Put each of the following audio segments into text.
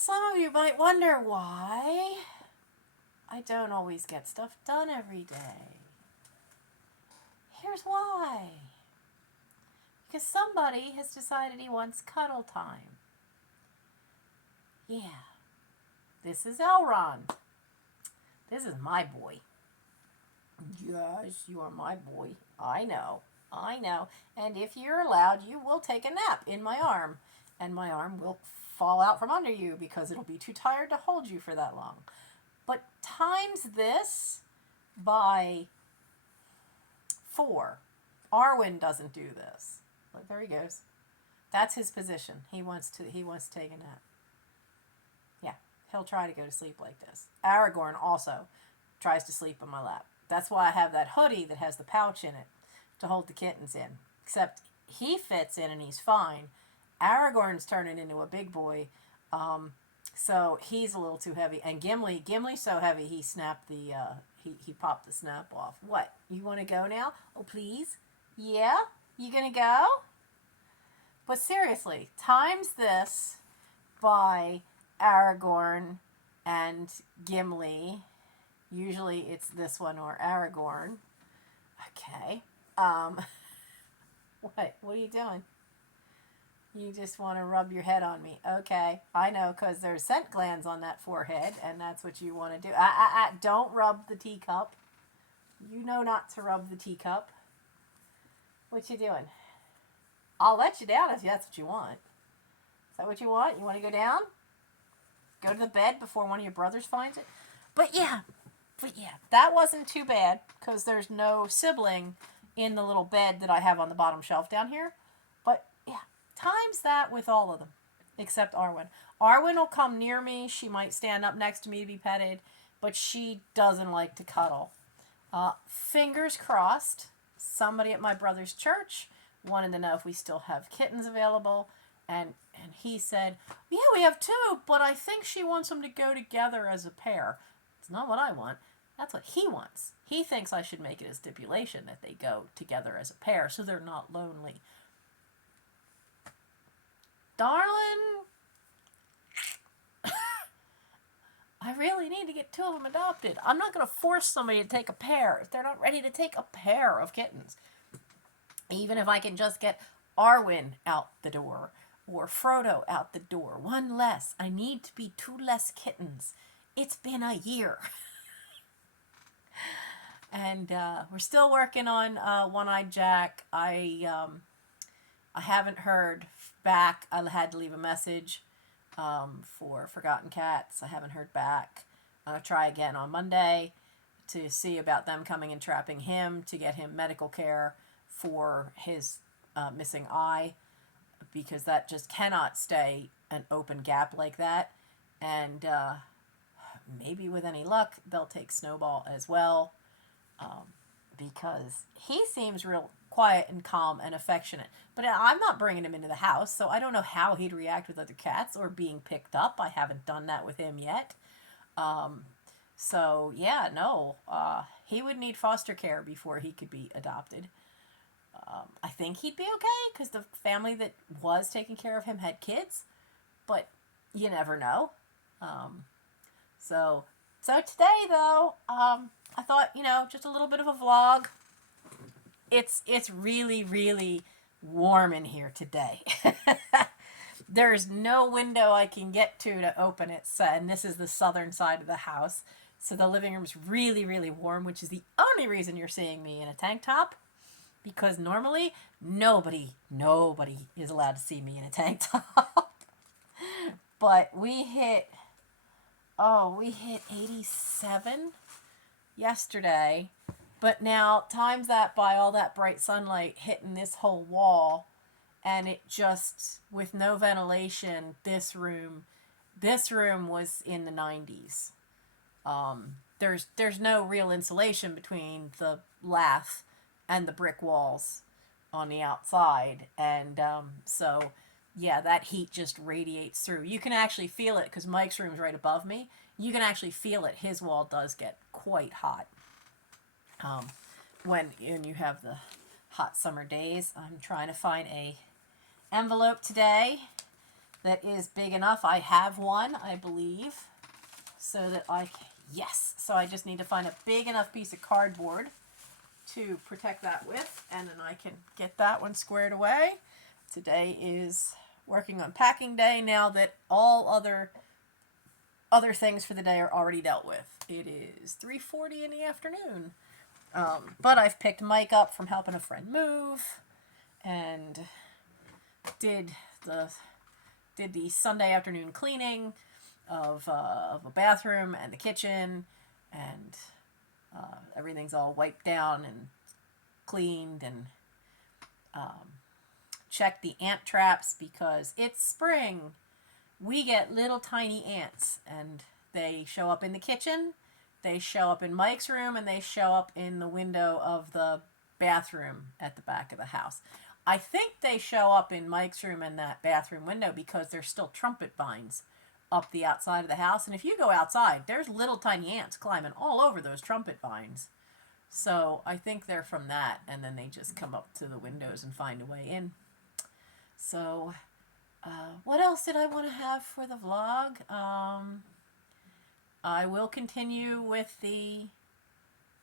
Some of you might wonder why I don't always get stuff done every day. Here's why. Because somebody has decided he wants cuddle time. Yeah, this is Elrond. This is my boy. Yes, you are my boy. I know. I know. And if you're allowed, you will take a nap in my arm. And my arm will fall out from under you because it'll be too tired to hold you for that long. But times this by 4. Arwen doesn't do this. Look, there he goes. That's his position. He wants to take a nap. Yeah, he'll try to go to sleep like this. Aragorn also tries to sleep on my lap. That's why I have that hoodie that has the pouch in it to hold the kittens in. Except he fits in and he's fine. Aragorn's turning into a big boy, so he's a little too heavy. And Gimli's so heavy he snapped the he popped the snap off. What? You want to go now? Oh please? Yeah? You gonna go? But seriously, times this by Aragorn and Gimli. Usually it's this one or Aragorn. Okay. What? What are you doing? You just want to rub your head on me. Okay. I know, because there's scent glands on that forehead, and that's what you want to do. Don't rub the teacup. You know not to rub the teacup. What you doing? I'll let you down if that's what you want. Is that what you want? You want to go down? Go to the bed before one of your brothers finds it? But yeah, that wasn't too bad, because there's no sibling in the little bed that I have on the bottom shelf down here. But yeah, times that with all of them, except Arwen. Arwen will come near me. She might stand up next to me to be petted, but she doesn't like to cuddle. Fingers crossed, somebody at my brother's church wanted to know if we still have kittens available, and he said, yeah, we have 2, but I think she wants them to go together as a pair. It's not what I want. That's what he wants. He thinks I should make it a stipulation that they go together as a pair so they're not lonely. Darling, I really need to get 2 of them adopted. I'm not going to force somebody to take a pair if they're not ready to take a pair of kittens. Even if I can just get Arwen out the door or Frodo out the door. 1 less. I need to be 2 less kittens. It's been a year. And we're still working on One-Eyed Jack. I haven't heard back. I had to leave a message for Forgotten Cats. I haven't heard back. I'm going to try again on Monday to see about them coming and trapping him to get him medical care for his missing eye, because that just cannot stay an open gap like that. And maybe with any luck, they'll take Snowball as well. Because he seems real quiet and calm and affectionate. But I'm not bringing him into the house, so I don't know how he'd react with other cats or being picked up. I haven't done that with him yet. So, yeah, no. He would need foster care before he could be adopted. I think he'd be okay, because the family that was taking care of him had kids. But you never know. So today, though, I thought, just a little bit of a vlog. It's really, really warm in here today. There's no window I can get to open it, and this is the southern side of the house. So the living room's really, really warm, which is the only reason you're seeing me in a tank top. Because normally, nobody is allowed to see me in a tank top. But we hit 87 yesterday, but now times that by all that bright sunlight hitting this whole wall, and it just, with no ventilation, this room was in the 90s. There's no real insulation between the lath and the brick walls on the outside, and so yeah, that heat just radiates through. You can actually feel it, because Mike's room's right above me. You can actually feel it. His wall does get quite hot when you have the hot summer days. I'm trying to find a envelope today that is big enough. I have one, I believe, so that I can, yes. So I just need to find a big enough piece of cardboard to protect that with, and then I can get that one squared away. Today is working on packing day now that all other things for the day are already dealt with. It is 3:40 in the afternoon. But I've picked Mike up from helping a friend move, and did the Sunday afternoon cleaning of a bathroom and the kitchen, and everything's all wiped down and cleaned, and checked the ant traps because it's spring. We get little tiny ants, and they show up in the kitchen, they show up in Mike's room, and they show up in the window of the bathroom at the back of the house. I think they show up in Mike's room and that bathroom window because there's still trumpet vines up the outside of the house. And if you go outside, there's little tiny ants climbing all over those trumpet vines. So I think they're from that, and then they just come up to the windows and find a way in. So what else did I want to have for the vlog? I will continue with the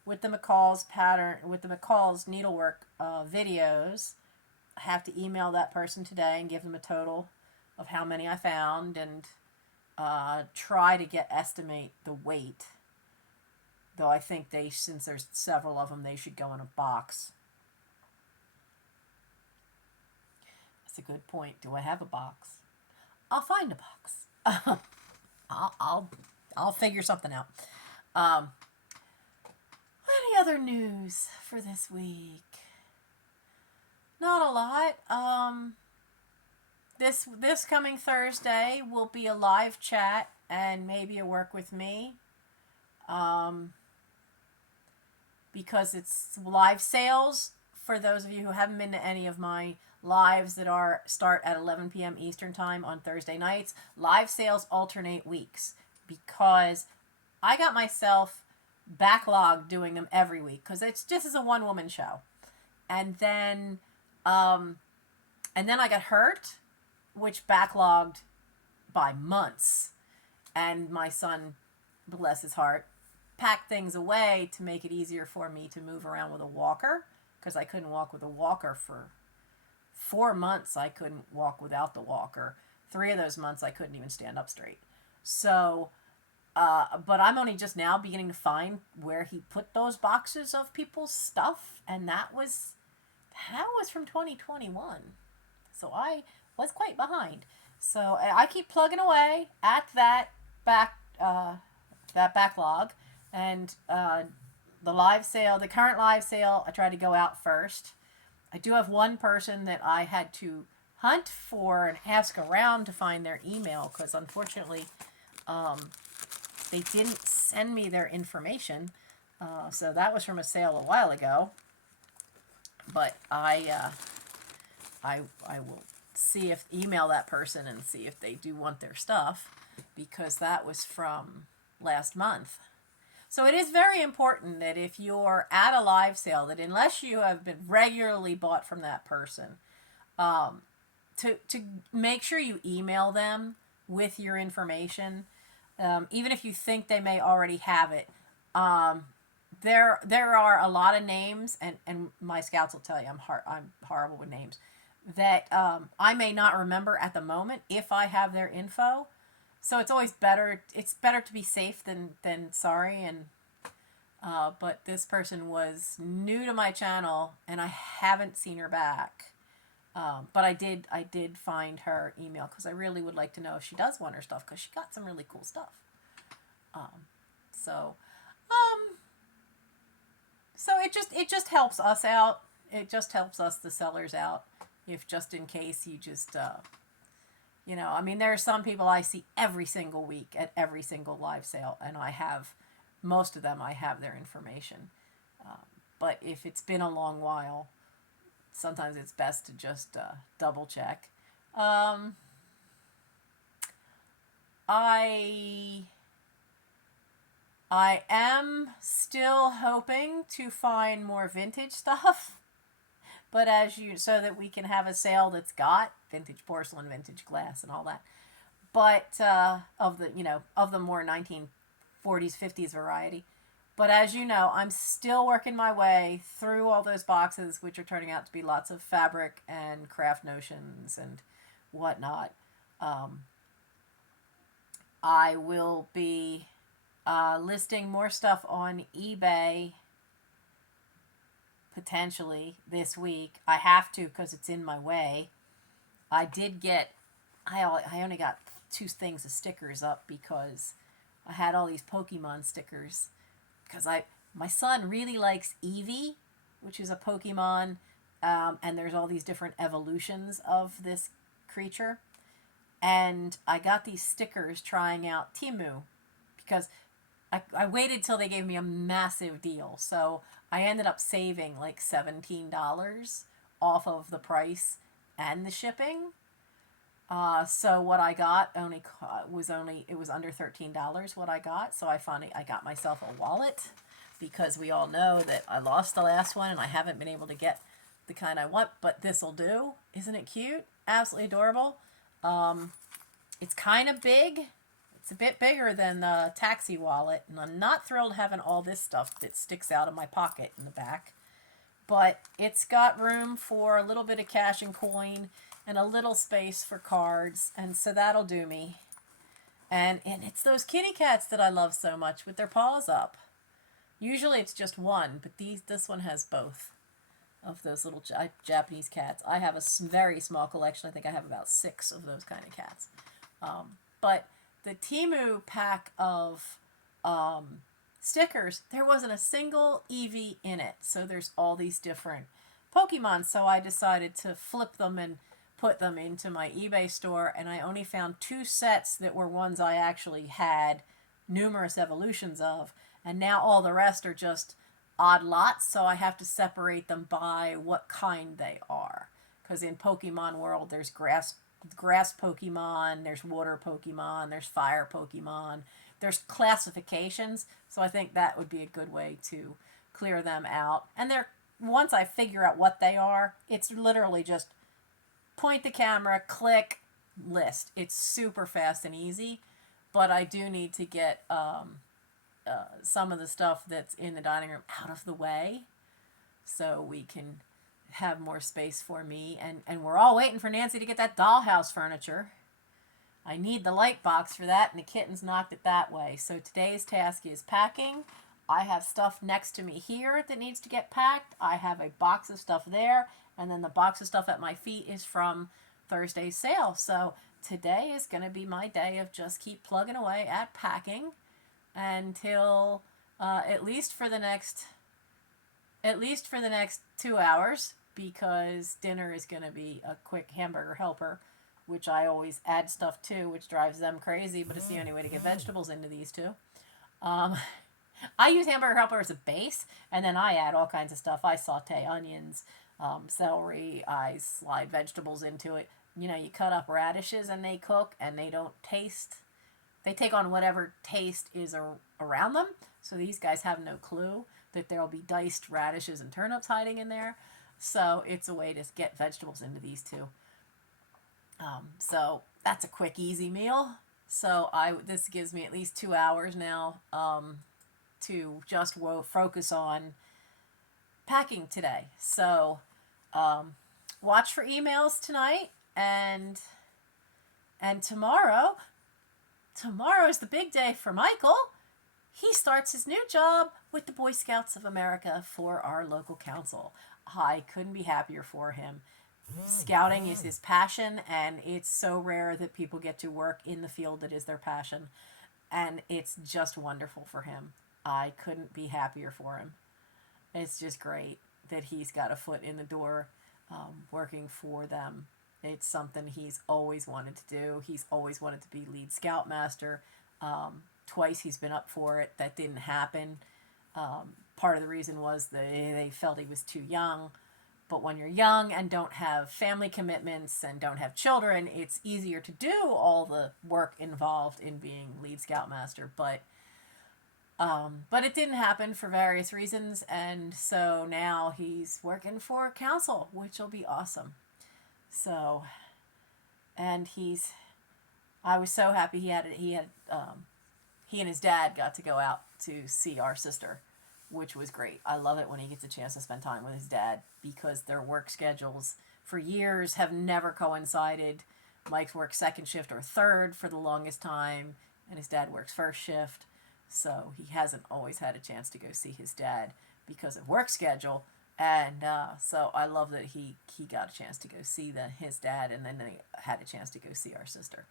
McCall's pattern, with the McCall's needlework videos. I have to email that person today and give them a total of how many I found, and try to estimate the weight. Though I think since there's several of them, they should go in a box. That's a good point. Do I have a box? I'll find a box. I'll figure something out. Any other news for this week? Not a lot. This coming Thursday will be a live chat and maybe a work with me. Because it's live sales. For those of you who haven't been to any of my lives that start at 11 p.m. Eastern time on Thursday nights, live sales alternate weeks because I got myself backlogged doing them every week because it's just as a one-woman show. And then I got hurt, which backlogged by months. And my son, bless his heart, packed things away to make it easier for me to move around with a walker, because I couldn't walk with a walker for 4 months. I couldn't walk without the walker. 3 of those months I couldn't even stand up straight. So, but I'm only just now beginning to find where he put those boxes of people's stuff, and that was from 2021. So I was quite behind. So I keep plugging away at that backlog. And the live sale, the current live sale, I tried to go out first. I do have one person that I had to hunt for and ask around to find their email because unfortunately they didn't send me their information. So that was from a sale a while ago. But I will email that person and see if they do want their stuff, because that was from last month. So it is very important that if you're at a live sale, that unless you have been regularly bought from that person, to make sure you email them with your information, even if you think they may already have it. There are a lot of names, and my scouts will tell you I'm horrible with names, that I may not remember at the moment if I have their info. So it's always better. It's better to be safe than sorry. And but this person was new to my channel, and I haven't seen her back. But I did find her email because I really would like to know if she does want her stuff, because she got some really cool stuff. So it just helps us out. It just helps us, the sellers, out. If just in case you just I mean, there are some people I see every single week at every single live sale, and most of them I have their information. But if it's been a long while, sometimes it's best to just double check. I am still hoping to find more vintage stuff, but so that we can have a sale that's got vintage porcelain, vintage glass, and all that. But of the of the more 1940s, 50s variety. But as you know, I'm still working my way through all those boxes, which are turning out to be lots of fabric and craft notions and whatnot. Um, I will be listing more stuff on eBay potentially this week. I have to because it's in my way. I did get, I only got 2 things of stickers up because I had all these Pokemon stickers. Because my son really likes Eevee, which is a Pokemon, and there's all these different evolutions of this creature. And I got these stickers trying out Temu because I waited till they gave me a massive deal. So I ended up saving like $17 off of the price and the shipping. So what I got was under $13 what I got. So I got myself a wallet because we all know that I lost the last one and I haven't been able to get the kind I want, but this'll do. Isn't it cute? Absolutely adorable. It's kind of big. It's a bit bigger than the taxi wallet, and I'm not thrilled having all this stuff that sticks out of my pocket in the back. But it's got room for a little bit of cash and coin and a little space for cards, and so that'll do me. And it's those kitty cats that I love so much with their paws up. Usually it's just one, but this one has both of those little Japanese cats. I have a very small collection. I think I have about 6 of those kind of cats. But the Temu pack of stickers, there wasn't a single Eevee in it. So there's all these different Pokemon. So I decided to flip them and put them into my eBay store. And I only found 2 sets that were ones I actually had numerous evolutions of. And now all the rest are just odd lots. So I have to separate them by what kind they are. Because in Pokemon World, there's grass Pokemon, there's water Pokemon, there's fire Pokemon, there's classifications. So I think that would be a good way to clear them out. And once I figure out what they are, it's literally just point the camera, click, list. It's super fast and easy. But I do need to get some of the stuff that's in the dining room out of the way so we can have more space for me. And we're all waiting for Nancy to get that dollhouse furniture. I need the light box for that, and the kittens knocked it that way. So today's task is packing. I have stuff next to me here that needs to get packed. I have a box of stuff there, and then the box of stuff at my feet is from Thursday's sale. So today is going to be my day of just keep plugging away at packing until at least for the next 2 hours, because dinner is going to be a quick hamburger helper, which I always add stuff to, which drives them crazy, but it's the only way to get vegetables into these two. I use hamburger helper as a base, and then I add all kinds of stuff. I saute onions, celery, I slide vegetables into it. You cut up radishes and they cook, and they don't taste. They take on whatever taste is around them, so these guys have no clue that there'll be diced radishes and turnips hiding in there. So it's a way to get vegetables into these two. So that's a quick, easy meal. So this gives me at least 2 hours now to just focus on packing today. So watch for emails tonight, and tomorrow is the big day for Michael. He starts his new job with the Boy Scouts of America for our local council. I couldn't be happier for him. Scouting is his passion, and it's so rare that people get to work in the field that is their passion, and it's just wonderful for him. I couldn't be happier for him. It's just great that he's got a foot in the door working for them. It's something he's always wanted to do. He's always wanted to be lead scoutmaster. Twice he's been up for it. That didn't happen. Part of the reason was they felt he was too young. But when you're young and don't have family commitments and don't have children, it's easier to do all the work involved in being lead scoutmaster. But it didn't happen for various reasons, and so now he's working for council, which will be awesome. So and I was so happy he and his dad got to go out to see our sister, which was great. I love it when he gets a chance to spend time with his dad because their work schedules for years have never coincided. Mike's worked second shift or third for the longest time, and his dad works first shift. So he hasn't always had a chance to go see his dad because of work schedule. And so I love that he got a chance to go see his dad, and then they had a chance to go see our sister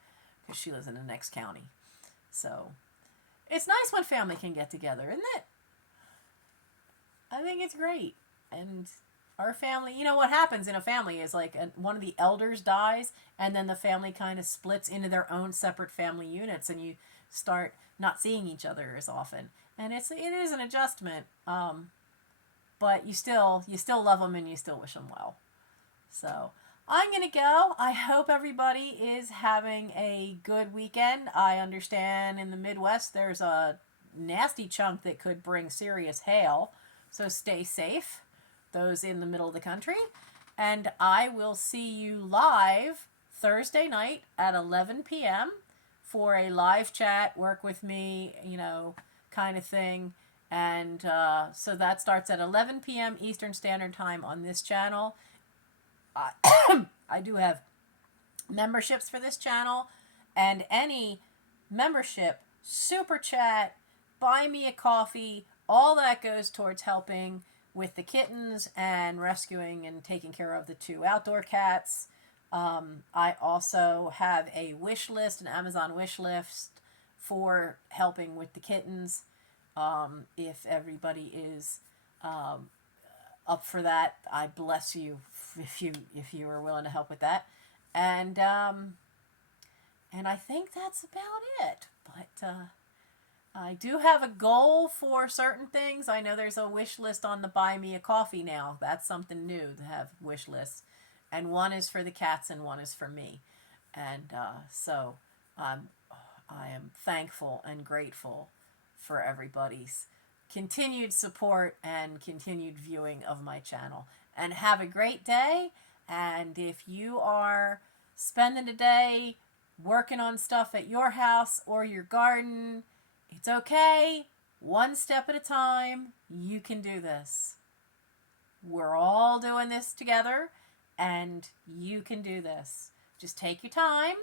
because she lives in the next county. So it's nice when family can get together, isn't it? I think it's great. And our family, you know what happens in a family is like one of the elders dies, and then the family kind of splits into their own separate family units, and you start not seeing each other as often. And it is an adjustment, but you still love them and you still wish them well. So I'm gonna go. I hope everybody is having a good weekend. I understand in the Midwest there's a nasty chunk that could bring serious hail, so stay safe, those in the middle of the country. And I will see you live Thursday night at 11 p.m. for a live chat, work with me, kind of thing. And so that starts at 11 p.m. Eastern Standard Time on this channel. I do have memberships for this channel, and any membership, super chat, buy me a coffee, all that goes towards helping with the kittens and rescuing and taking care of the 2 outdoor cats. I also have a wish list, an Amazon wish list for helping with the kittens. If everybody is up for that, I bless you if you are willing to help with that. And I think that's about it. But I do have a goal for certain things. I know there's a wish list on the Buy Me a Coffee now. That's something new to have wish lists. And one is for the cats and one is for me. And so I am thankful and grateful for everybody's continued support and continued viewing of my channel. And have a great day. And if you are spending the day working on stuff at your house or your garden, it's okay. One step at a time. You can do this. We're all doing this together, and you can do this. Just take your time.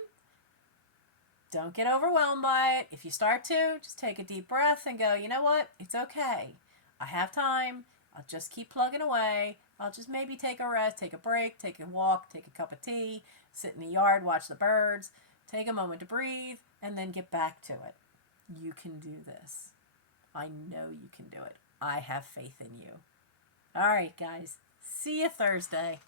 Don't get overwhelmed by it. If you start to, just take a deep breath and go, you know what? It's okay. I have time. I'll just keep plugging away. I'll just maybe take a rest, take a break, take a walk, take a cup of tea, sit in the yard, watch the birds, take a moment to breathe, and then get back to it. You can do this. I know you can do it. I have faith in you. All right, guys. See you Thursday.